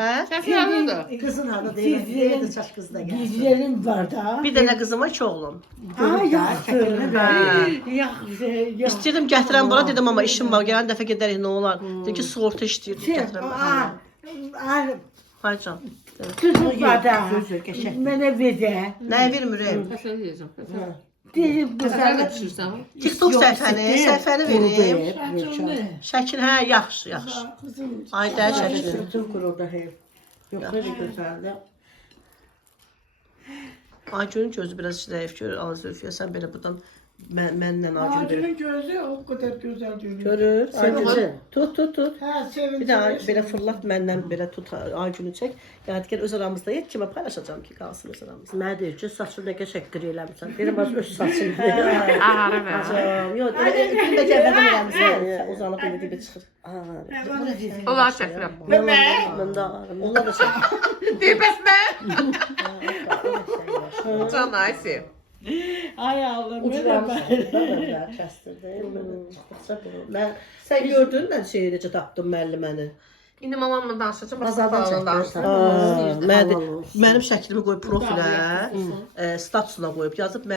Hə? Səfiyə alıdır. Kızın adı değil. Değildi çaş kız da geldi. Gizlerim var da. Bir dənə qızım var, 2 oğlum. Ay yaxşı. Hə. Yaxşı. İstəyirdim gətirəm bura, dedim amma işim var. Gələn dəfə gedərik, nə olar? Dedi ki, sığorta işləyirdim, gətirəm. Haycan. Kızım var da. Gözü geçer. Mənə verə. Nəyə vermirəm? Həsən deyəcəm. Dedim bu Qəzər də pişirsən. TikTok səhifəni verim. Şəkil, hə, yaxşı, yaxşı. Ay, dəl şəkil. Bütün kuruda hep. Yok öyle güzeldi. Aygünün gözü biraz zəif görür. Al Zülfiyə, sən belə buradan mənlə Aygün verir. Acının gözü o kadar güzel görünüyor. Görür, Aygün. Tut. Ha, sevindim. Bir daha belə fırlat məndən belə tut Aygünü çək. Yadigar öz aramızda heç kimə paylaşacağam ki, qalsın öz aramızda. Mənə deyir ki, saçını da qəşəng eləmişsən. Deyirəm, az öz saçını. Ağarı ver. Yox, bir də gəbərdən eləmişsən. Uzanıb indi dibə çıxır. Onlar çəkirəm. Mən də ağarım. Onlar da çək. Deyir, bəs mən? Can aysi. Ay Allah'ım. Ucuramışsın. Kəstirdim. Çıxdıqca bunu. Mən Sən gördün mən şeyi necə tapdım müəlliməni. İndi mamamla danışacağım. Bazardan çəkdirsən. Mənim şəklimi qoyub profilə, statusuna qoyub yazıb